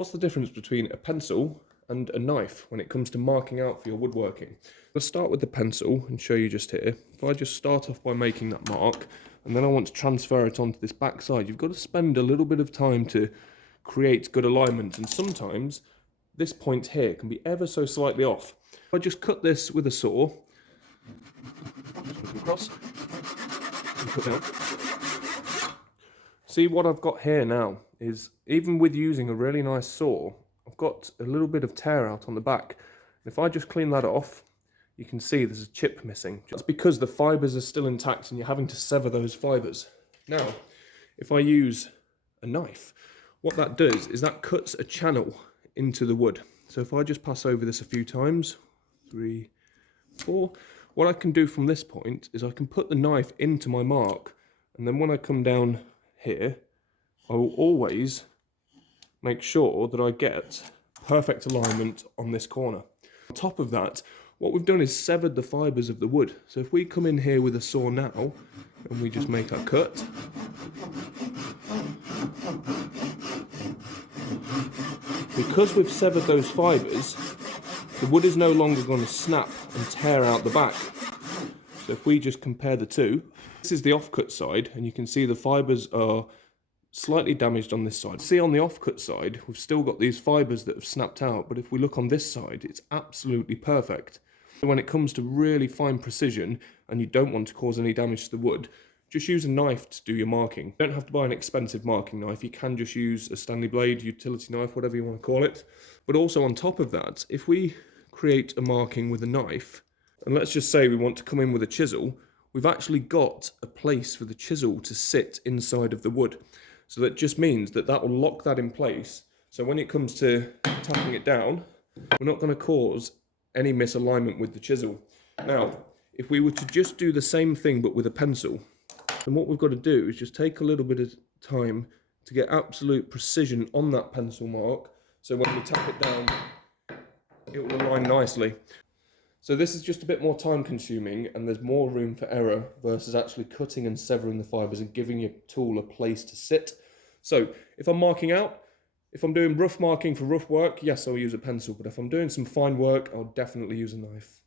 What's the difference between a pencil and a knife when it comes to marking out for your woodworking? Let's start with the pencil and show you just here. If I just start off by making that mark, and then I want to transfer it onto this back side, you've got to spend a little bit of time to create good alignment, and sometimes this point here can be ever so slightly off. If I just cut this with a saw, across, and put down. See, what I've got here now is, even with using a really nice saw, I've got a little bit of tear out on the back. If I just clean that off, you can see there's a chip missing. That's because the fibres are still intact and you're having to sever those fibres. Now, if I use a knife, what that does is that cuts a channel into the wood. So if I just pass over this a few times, 3, 4, what I can do from this point is I can put the knife into my mark, and then when I come down here, I will always make sure that I get perfect alignment on this corner. On top of that, what we've done is severed the fibres of the wood. So if we come in here with a saw now, and we just make our cut, because we've severed those fibres, the wood is no longer going to snap and tear out the back. So if we just compare the two, this is the offcut side, and you can see the fibres are slightly damaged on this side. See, on the offcut side, we've still got these fibres that have snapped out, but if we look on this side, it's absolutely perfect. When it comes to really fine precision, and you don't want to cause any damage to the wood, just use a knife to do your marking. You don't have to buy an expensive marking knife. You can just use a Stanley blade, utility knife, whatever you want to call it. But also on top of that, if we create a marking with a knife, and let's just say we want to come in with a chisel, we've actually got a place for the chisel to sit inside of the wood. So that just means that that will lock that in place. So when it comes to tapping it down, we're not going to cause any misalignment with the chisel. Now, if we were to just do the same thing but with a pencil, then what we've got to do is just take a little bit of time to get absolute precision on that pencil mark. So when we tap it down, it will align nicely. So this is just a bit more time consuming, and there's more room for error versus actually cutting and severing the fibres and giving your tool a place to sit. So if I'm marking out, if I'm doing rough marking for rough work, yes, I'll use a pencil, but if I'm doing some fine work, I'll definitely use a knife.